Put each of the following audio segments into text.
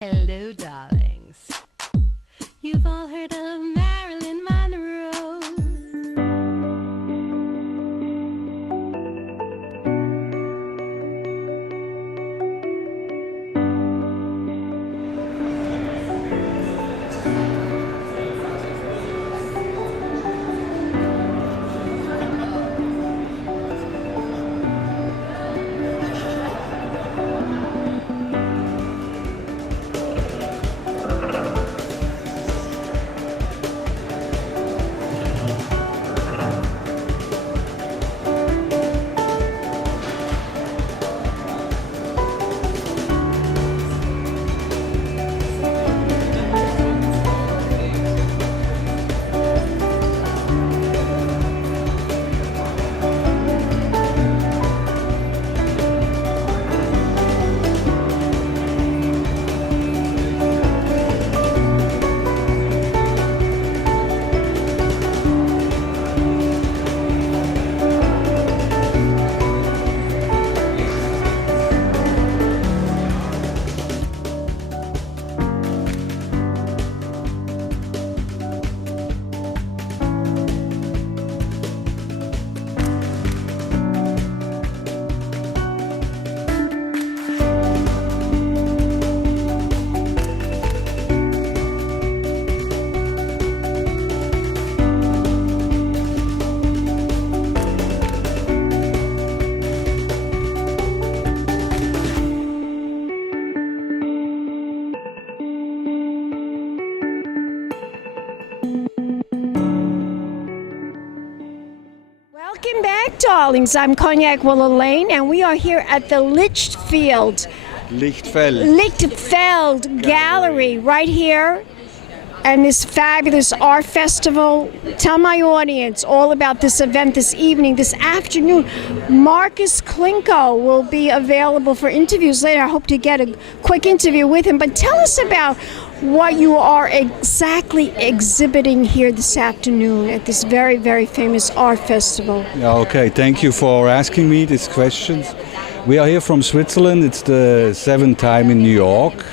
Hello, darlings. You've all heard of Marilyn Monroe. Welcome back, darlings. I'm Cognac Wellerlane, and we are here at the LICHT FELD Gallery right here, and this fabulous art festival. Tell my audience all about this event this evening, this afternoon. Markus Klinko will be available for interviews later. I hope to get a quick interview with him, but tell us about what you are exactly exhibiting here this afternoon at this very, very famous art festival. Okay, thank you for asking me these questions. We are here from Switzerland. It's the 7th time in New York,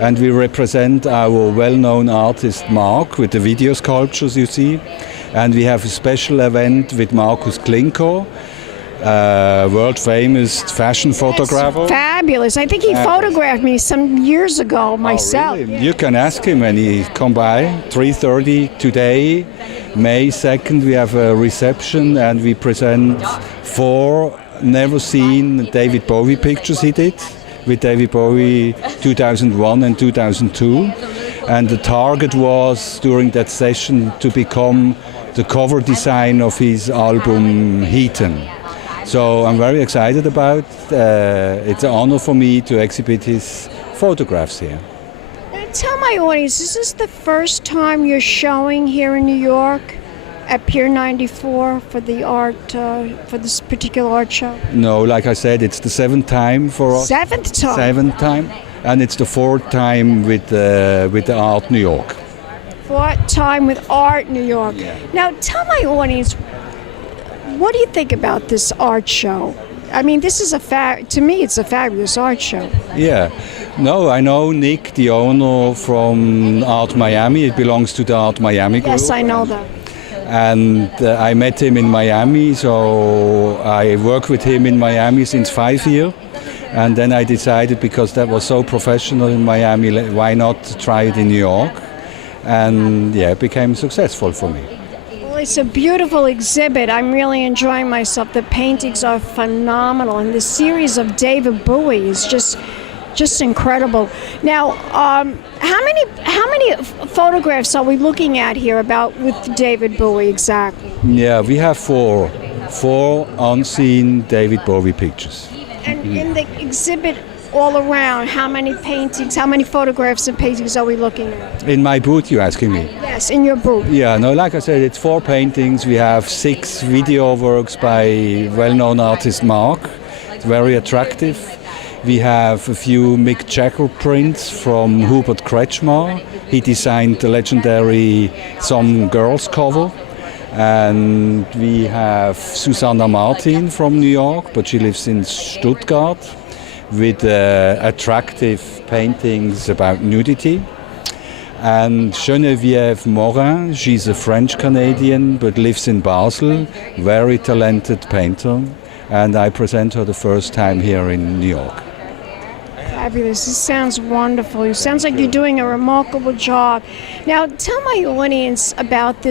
and we represent our well-known artist Mark with the video sculptures you see. And we have a special event with Markus Klinko, world-famous fashion photographer. Fabulous. I think he photographed me some years ago myself. Oh, really? You can ask him when he come by. 3:30 today, May 2nd, we have a reception and we present 4 never-seen David Bowie pictures he did with David Bowie 2001 and 2002. And the target was during that session to become the cover design of his album Heaton. So I'm very excited about it. It's an honor for me to exhibit his photographs here. Now, tell my audience, is this the first time you're showing here in New York at Pier 94 for the art, for this particular art show? No, like I said, it's the 7th time for us. 7th time? 7th time, and it's the 4th time with the Art New York. 4th time with Art New York. Yeah. Now, tell my audience, what do you think about this art show? I mean, this is to me, it's a fabulous art show. Yeah. No, I know Nick, the owner from Art Miami. It belongs to the Art Miami group. Yes, I know that. And I met him in Miami, so I work with him in Miami since 5 years. And then I decided, because that was so professional in Miami, why not try it in New York? And yeah, it became successful for me. It's a beautiful exhibit. I'm really enjoying myself. The paintings are phenomenal, and the series of David Bowie is just incredible. Now, how many photographs are we looking at here about with David Bowie exactly? Yeah, we have four unseen David Bowie pictures. And in the exhibit all around, how many paintings, how many photographs and paintings are we looking at? In my booth, you're asking me? Yes, in your booth. Yeah, no, like I said, it's 4 paintings. We have 6 video works by well-known artist Mark. It's very attractive. We have a few Mick Jagger prints from Hubert Kretschmar. He designed the legendary Some Girls cover. And we have Susanna Martin from New York, but she lives in Stuttgart. with attractive paintings about nudity. And Geneviève Morin, she's a French-Canadian but lives in Basel, very talented painter. And I present her the first time here in New York. Fabulous. This sounds wonderful. It sounds like you're doing a remarkable job. Now, tell my audience about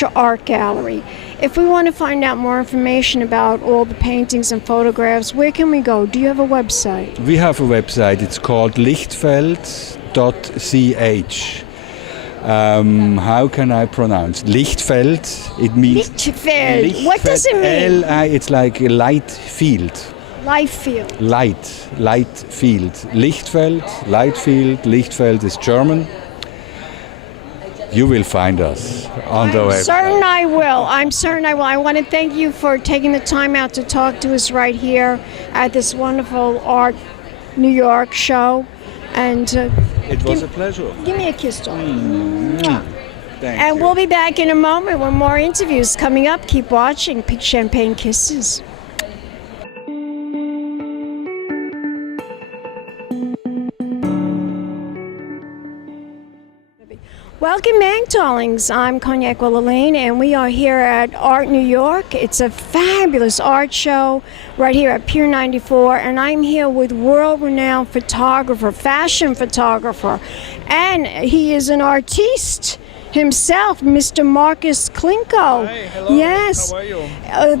your art gallery. If we want to find out more information about all the paintings and photographs, where can we go? Do you have a website? We have a website. It's called lichtfeld.ch. How can I pronounce? Lichtfeld. It means Lichtfeld. What does it mean? It's like a light field. Light field. Light field. Lichtfeld, light field. Lichtfeld is German. You will find us on the website. I'm certain I will. I want to thank you for taking the time out to talk to us right here at this wonderful Art New York show. And it was a pleasure. Give me a kiss, darling. Thank and you. we'll be back in a moment with more interviews coming up. Keep watching Pink Champagne Kisses. Welcome back, darlings. I'm Cognac Wellerlane, and we are here at Art New York. It's a fabulous art show right here at Pier 94, and I'm here with world-renowned photographer, fashion photographer, and he is an artiste himself, Mr. Markus Klinko. Hi, hello. Yes. How are you?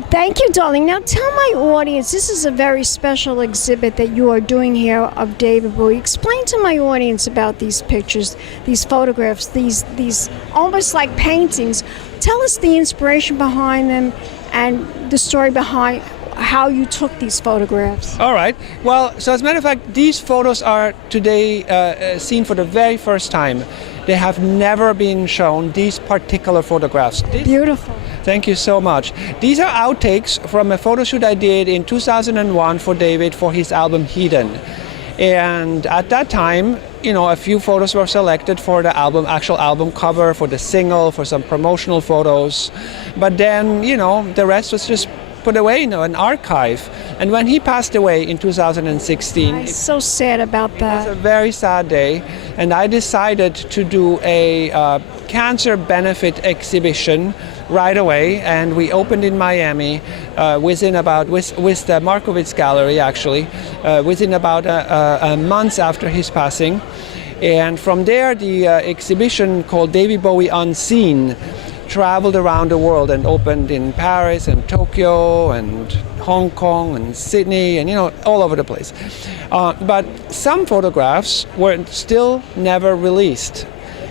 Thank you, darling. Now tell my audience, this is a very special exhibit that you are doing here of David Bowie. Explain to my audience about these pictures, these photographs, these almost like paintings. Tell us the inspiration behind them and the story behind how you took these photographs. All right. Well, so as a matter of fact, these photos are today seen for the very first time. They have never been shown, these particular photographs. Beautiful. Thank you so much. These are outtakes from a photo shoot I did in 2001 for David for his album Hedon. And at that time, a few photos were selected for the actual album cover, for the single, for some promotional photos. But then, the rest was just put away in an archive. And when he passed away in 2016, I'm so sad about that. it was a very sad day, and I decided to do a cancer benefit exhibition right away, and we opened in Miami with the Markowitz Gallery actually, within about a month after his passing. And from there, the exhibition called David Bowie Unseen traveled around the world and opened in Paris and Tokyo and Hong Kong and Sydney and all over the place. But some photographs were still never released.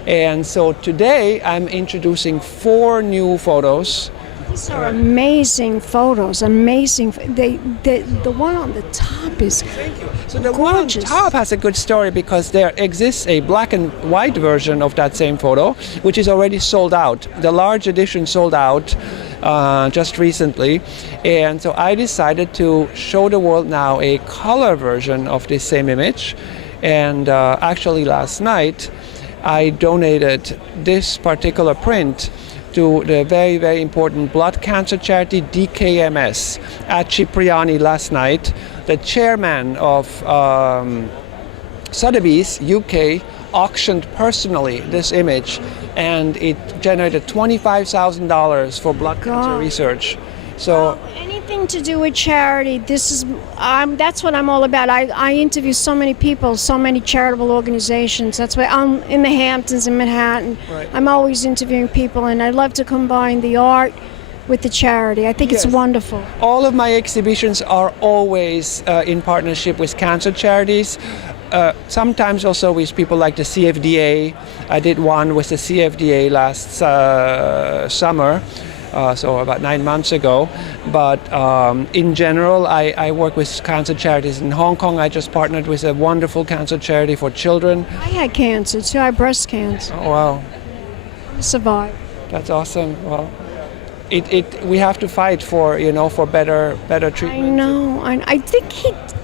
And so today I'm introducing 4 new photos. These are amazing photos, amazing. The one on the top is So the gorgeous. one on top has a good story because there exists a black and white version of that same photo, which is already sold out. The large edition sold out just recently. And so I decided to show the world now a color version of this same image. And actually last night, I donated this particular print to the very, very important blood cancer charity DKMS at Cipriani last night. The chairman of Sotheby's UK auctioned personally this image, and it generated $25,000 for blood cancer research. So anything to do with charity, that's what I'm all about. I interview so many people, so many charitable organizations. That's why I'm in the Hamptons in Manhattan. Right. I'm always interviewing people, and I love to combine the art with the charity. I think it's Yes. wonderful. all of my exhibitions are always in partnership with cancer charities. Sometimes also with people like the CFDA. I did one with the CFDA last summer. So about 9 months ago. But in general, I work with cancer charities. In Hong Kong, I just partnered with a wonderful cancer charity for children. I had cancer too. I had breast cancer. Oh, wow, I survived. that's awesome. Well, we have to fight for better I treatment. know. I think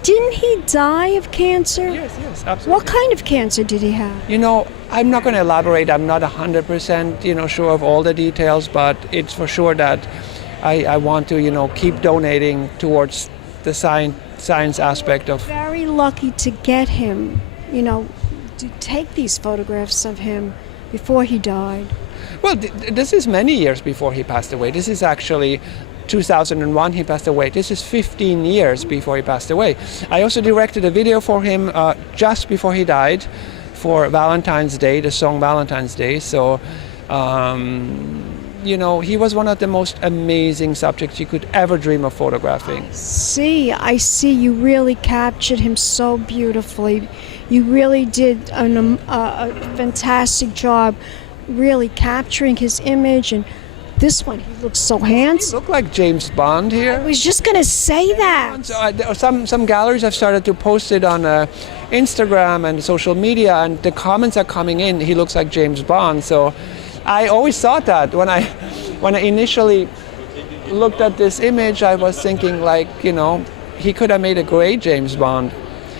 didn't he die of cancer? Yes, absolutely. What kind of cancer did he have? I'm not going to elaborate. I'm not 100% sure of all the details, but it's for sure that I want to keep donating towards the science aspect of. Very lucky to get him, to take these photographs of him before he died. Well, this is many years before he passed away. This is actually 2001 he passed away. This is 15 years before he passed away. I also directed a video for him just before he died for Valentine's Day, the song Valentine's Day. So, he was one of the most amazing subjects you could ever dream of photographing. I see. You really captured him so beautifully. You really did a fantastic job really capturing his image. And this one, he looks so handsome. He looked like James Bond here. I was just going to say that. Some galleries have started to post it on Instagram and social media, and the comments are coming in. He looks like James Bond. So I always thought that when I initially looked at this image, I was thinking he could have made a great James Bond.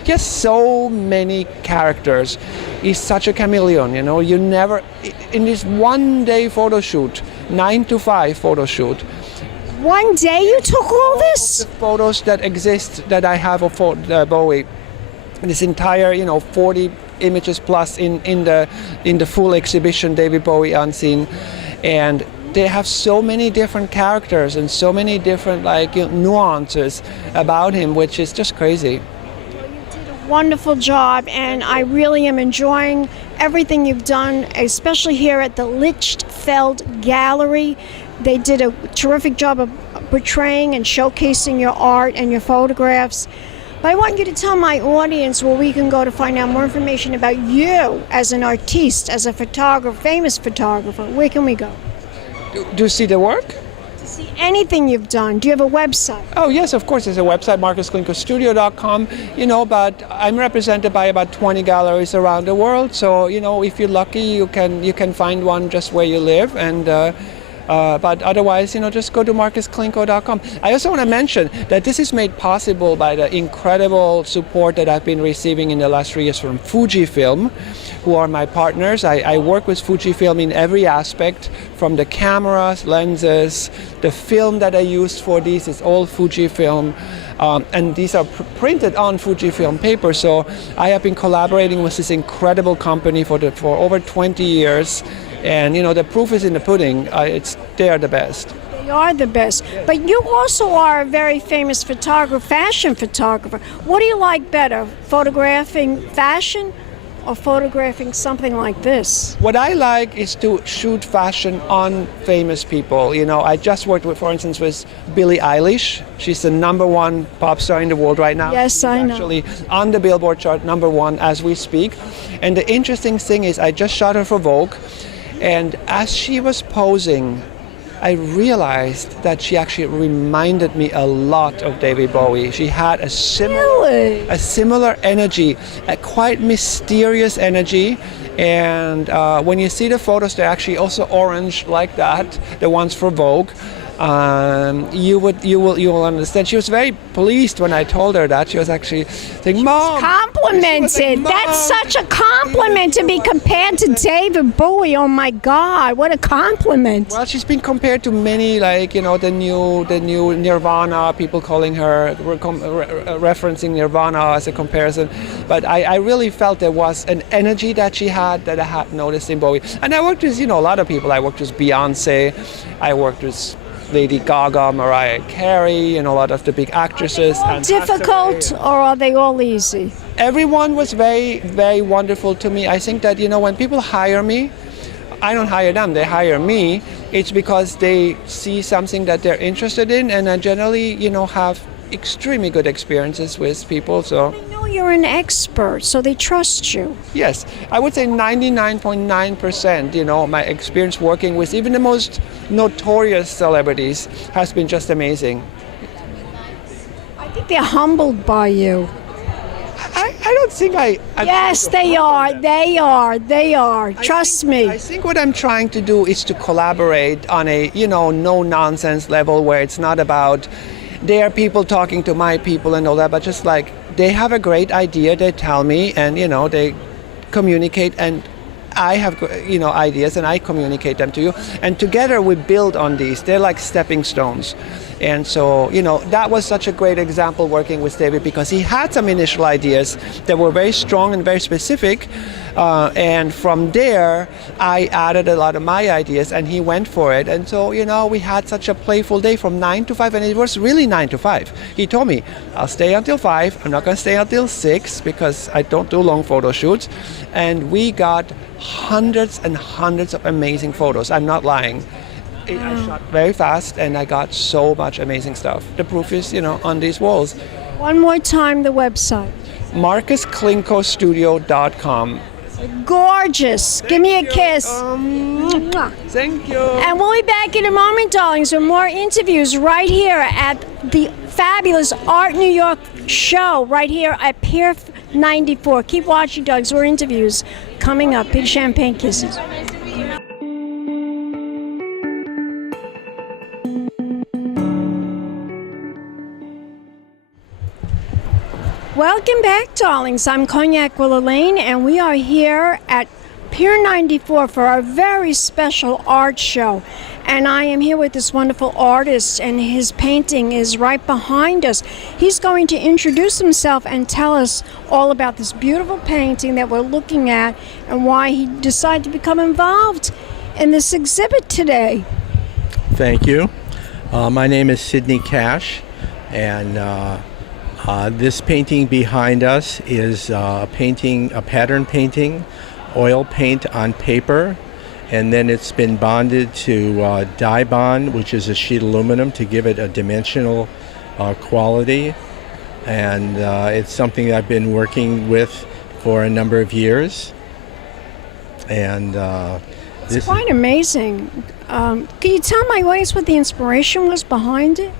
He has so many characters. He's such a chameleon, You never, in this one-day photo shoot, 9 to 5 photo shoot. One day you took all this? The photos that exist that I have of Bowie, this entire 40 images plus in the full exhibition, David Bowie Unseen, and they have so many different characters and so many different nuances about him, which is just crazy. Wonderful job, and I really am enjoying everything you've done, especially here at the LICHT FELD Gallery. They did a terrific job of portraying and showcasing your art and your photographs. But I want you to tell my audience where we can go to find out more information about you as an artiste, as a photographer, famous photographer. Where can we go? Do you see the work? See anything you've done. Do you have a website? Oh yes, of course there's a website, markusklinkostudio.com, but I'm represented by about 20 galleries around the world, so if you're lucky you can find one just where you live, and but otherwise just go to markusklinko.com. I also want to mention that this is made possible by the incredible support that I've been receiving in the last 3 years from Fujifilm, who are my partners. I work with Fujifilm in every aspect, from the cameras, lenses, the film that I used for these is all Fujifilm, and these are printed on Fujifilm paper. So I have been collaborating with this incredible company for over 20 years, and the proof is in the pudding. They are the best. They are the best. But you also are a very famous photographer, fashion photographer. What do you like better, photographing fashion or photographing something like this? What I like is to shoot fashion on famous people. I just worked with, for instance, with Billie Eilish. She's the #1 pop star in the world right now. Yes, I know. Actually on the Billboard chart, #1 as we speak. And the interesting thing is I just shot her for Vogue, and as she was posing, I realized that she actually reminded me a lot of David Bowie. She had a similar energy, a quite mysterious energy. And when you see the photos, they're actually also orange like that, the ones for Vogue. You will understand. She was very pleased when I told her that. She was actually saying, "Mom." Complimented. That's such a compliment to be compared to David Bowie. Oh my God, what a compliment. Well, she's been compared to many, the new Nirvana. People calling her referencing Nirvana as a comparison. But I really felt there was an energy that she had that I had noticed in Bowie. And I worked with a lot of people. I worked with Beyonce. I worked with Lady Gaga, Mariah Carey, and a lot of the big actresses. Are they all difficult, or are they all easy? Everyone was very, very wonderful to me. I think that, when people hire me, I don't hire them, they hire me. It's because they see something that they're interested in, and I generally, have extremely good experiences with people. So they know you're an expert, so they trust you. Yes, I would say 99.9%, my experience working with even the most notorious celebrities has been just amazing. I think they're humbled by you. I don't think Yes, they are. They are. Trust me. I think what I'm trying to do is to collaborate on a, no-nonsense level where it's not about their people talking to my people and all that, but just they have a great idea, they tell me, and, they communicate, and I have, ideas and I communicate them to you. And together we build on these. They're like stepping stones. And so, that was such a great example working with David, because he had some initial ideas that were very strong and very specific. And from there, I added a lot of my ideas and he went for it. And so, we had such a playful day from 9 to 5, and it was really 9 to 5. He told me, I'll stay until 5. I'm not going to stay until 6 because I don't do long photo shoots. And we got hundreds and hundreds of amazing photos. I'm not lying. I shot very fast and I got so much amazing stuff. The proof is, on these walls. One more time, the website. MarkusKlinkoStudio.com. Gorgeous. Give me a kiss. Thank you. And we'll be back in a moment, darlings, with more interviews right here at the fabulous Art New York show right here at Pier 94. Keep watching, darlings. More interviews coming up. Big champagne kisses. Welcome back, darlings. I'm Cognac Wellerlane, and we are here at Pier 94 for our very special art show. And I am here with this wonderful artist, and his painting is right behind us. He's going to introduce himself and tell us all about this beautiful painting that we're looking at and why he decided to become involved in this exhibit today. Thank you. My name is Sidney Cash, and this painting behind us is a pattern painting, oil paint on paper, and then it's been bonded to dye bond, which is a sheet aluminum, to give it a dimensional quality. And it's something I've been working with for a number of years. And it's quite amazing. Can you tell my audience what the inspiration was behind it?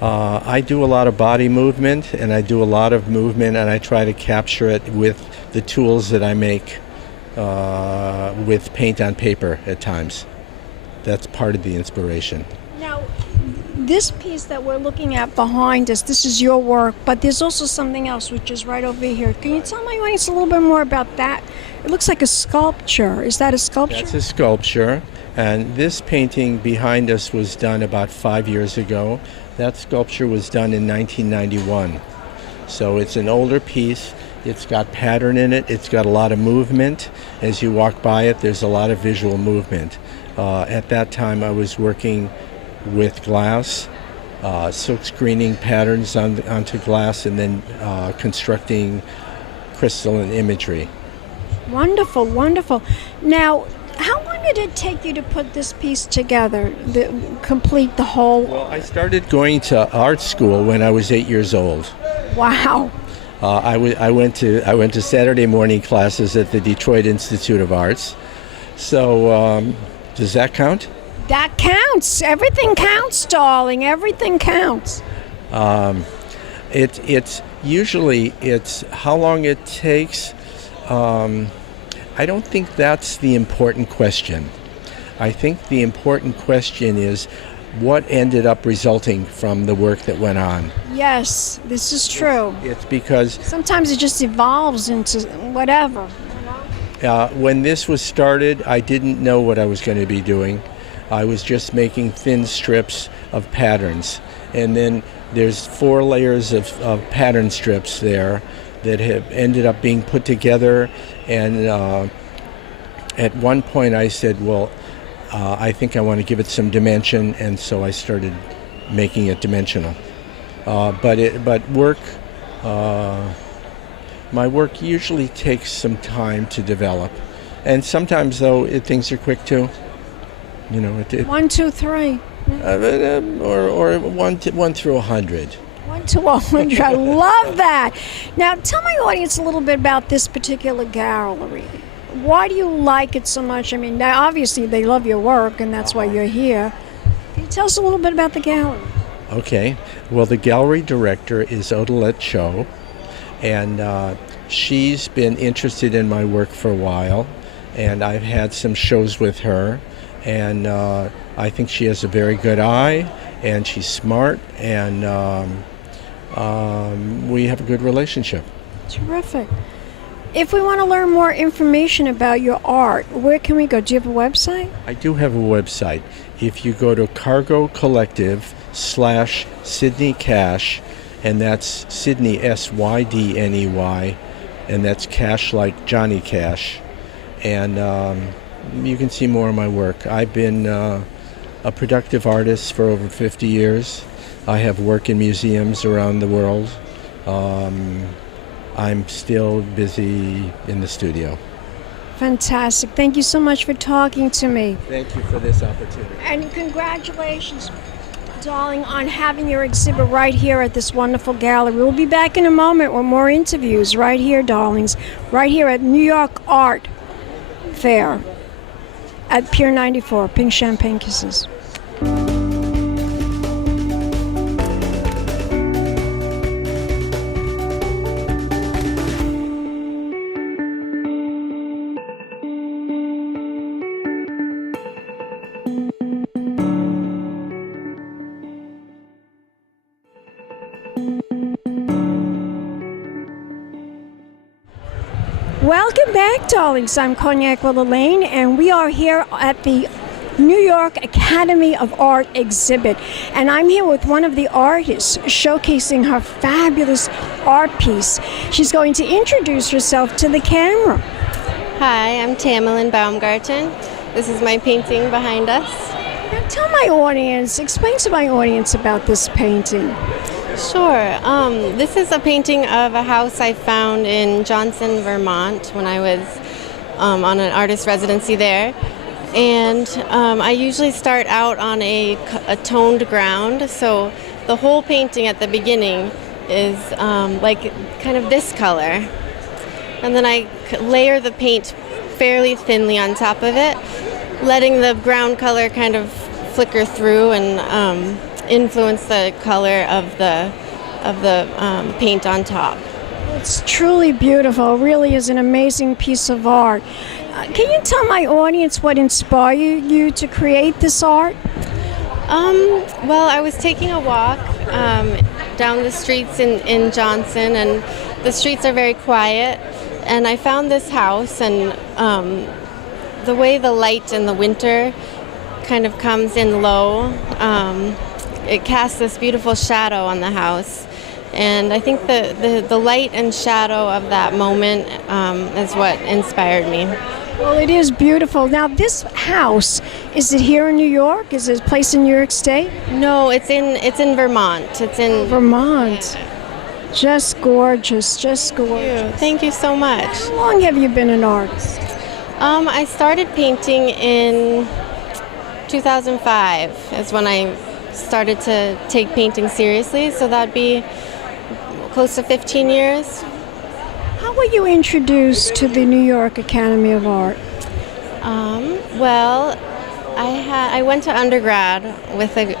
I do a lot of body movement, and I do a lot of movement, and I try to capture it with the tools that I make with paint on paper at times. That's part of the inspiration. Now, this piece that we're looking at behind us, this is your work, but there's also something else which is right over here. Can you tell my audience a little bit more about that? It looks like a sculpture. Is that a sculpture? That's a sculpture, and this painting behind us was done about 5 years ago. That sculpture was done in 1991. So it's an older piece. It's got pattern in it. It's got a lot of movement. As you walk by it, there's a lot of visual movement. At that time, I was working with glass, silk screening patterns onto glass, and then constructing crystalline imagery. Wonderful, wonderful. Now, how long did it take you to put this piece together, complete the whole? Well, I started going to art school when I was 8 years old. Wow. I went to Saturday morning classes at the Detroit Institute of Arts. So does that count? That counts. Everything counts, darling. Everything counts. It's usually how long it takes. I don't think that's the important question. I think the important question is what ended up resulting from the work that went on. Yes, this is true. It's because sometimes it just evolves into whatever. When this was started, I didn't know what I was going to be doing. I was just making thin strips of patterns. And then there's 4 layers of pattern strips there that have ended up being put together. And at one point I said, well, I think I want to give it some dimension, and so I started making it dimensional. But my work usually takes some time to develop, and sometimes though things are quick too. 1, 2, 3. Or 1 through 100. 1 to 100. I love that. Now, tell my audience a little bit about this particular gallery. Why do you like it so much? I mean, obviously they love your work, and that's why you're here. Can you tell us a little bit about the gallery? Okay. Well, the gallery director is Odalette Cho, and she's been interested in my work for a while, and I've had some shows with her, and I think she has a very good eye, and she's smart, and we have a good relationship. Terrific. If we want to learn more information about your art, where can we go? Do you have a website? I do have a website. If you go to Cargo Collective/Sidney Cash, and that's Sidney Sydney, and that's Cash like Johnny Cash, and you can see more of my work. I've been a productive artist for over 50 years. I have work in museums around the world. I'm still busy in the studio. Fantastic. Thank you so much for talking to me. Thank you for this opportunity. And congratulations, darling, on having your exhibit right here at this wonderful gallery. We'll be back in a moment with more interviews right here, darlings, right here at New York Art Fair at Pier 94. Pink Champagne Kisses. Welcome back, darlings. I'm Cognac Wellerlane, and we are here at the New York Academy of Art exhibit. And I'm here with one of the artists showcasing her fabulous art piece. She's going to introduce herself to the camera. Hi, I'm Tamalin Baumgarten. This is my painting behind us. Now tell my audience, explain to my audience about this painting. Sure. This is a painting of a house I found in Johnson, Vermont when I was on an artist residency there. And I usually start out on a toned ground, so the whole painting at the beginning is like kind of this color. And then I layer the paint fairly thinly on top of it, letting the ground color kind of flicker through and influence the color of the paint on top. It's truly beautiful. It really is an amazing piece of art. Can you tell my audience what inspired you to create this art? Well, I was taking a walk down the streets in Johnson, and the streets are very quiet, and I found this house, and the way the light in the winter kind of comes in low, it casts this beautiful shadow on the house. And I think the light and shadow of that moment is what inspired me. Well, it is beautiful. Now, this house, is it here in New York? Is it a place in New York State? No, it's in Vermont. It's in Vermont. Just gorgeous, just gorgeous. Thank you so much. How long have you been an artist? I started painting in 2005 is when I started to take painting seriously, so that'd be close to 15 years. How were you introduced to the New York Academy of Art? Well, I went to undergrad with a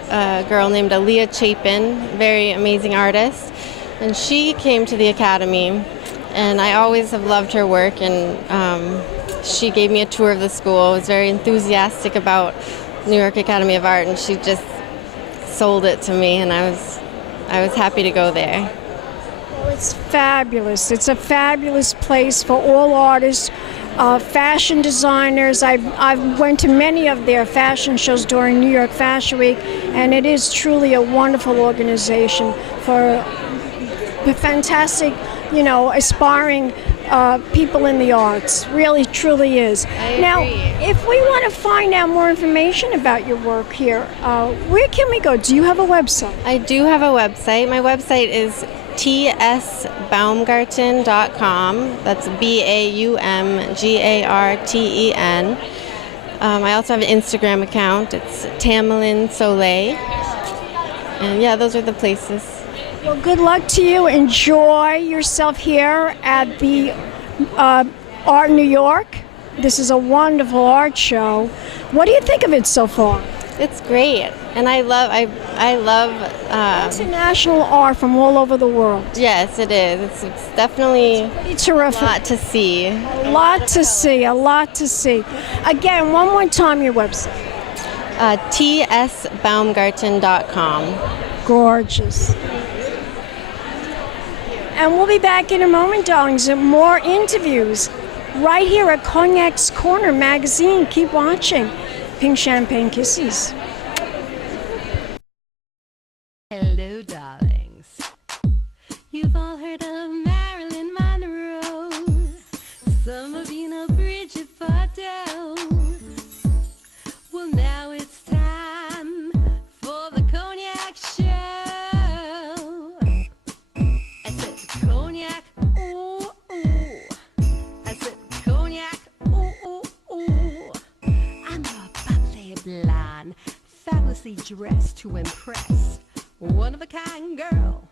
girl named Aaliyah Chapin, very amazing artist, and she came to the Academy, and I always have loved her work, and she gave me a tour of the school. I was very enthusiastic about New York Academy of Art, and she just sold it to me, and I was happy to go there. Well, it's fabulous. It's a fabulous place for all artists, fashion designers. I've went to many of their fashion shows during New York Fashion Week, and it is truly a wonderful organization for fantastic, aspiring people in the arts. Really, truly is. Now, if we want to find out more information about your work here, where can we go? Do you have a website? I do have a website. My website is tsbaumgarten.com. That's BAUMGARTEN. I also have an Instagram account. It's Tamalin Soleil. And yeah, those are the places. Well, good luck to you. Enjoy yourself here at the Art New York. This is a wonderful art show. What do you think of it so far? It's great, and I love international art from all over the world. Yes, it is. It's definitely terrific. A lot to see. A lot to see. A lot to see. Again, one more time, your website. tsbaumgarten.com. Gorgeous. And we'll be back in a moment, darlings, with more interviews right here at Cognac's Corner magazine. Keep watching. Pink Champagne Kisses. Hello, darlings. You've all heard of Marilyn Monroe. Some of you know Bridget Bardot. Well, now it's time for the Cognac Show. I said cognac, ooh, ooh. I said cognac, ooh, ooh, ooh. I'm a bubbly blonde, fabulously dressed to impress. One of a kind girl.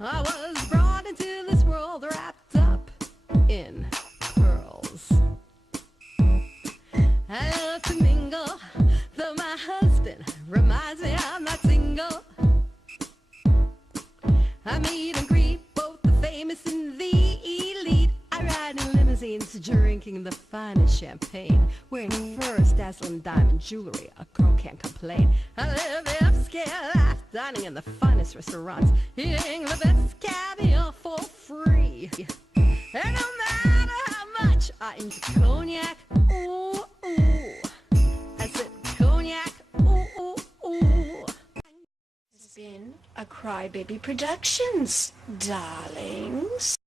I was brought into this world wrapped up in pearls. I love to mingle, though my husband reminds me I'm not single. I meet and greet both the famous and the elite. I ride in limousines, drinking the finest champagne, wearing furs, dazzling diamond jewelry. A girl can't complain. I live the upscale life, dining in the finest restaurants, eating the best caviar for free. And no matter how much I enjoy cognac, ooh, ooh. I said cognac, ooh, ooh, ooh. This has been a Crybaby Productions, darlings.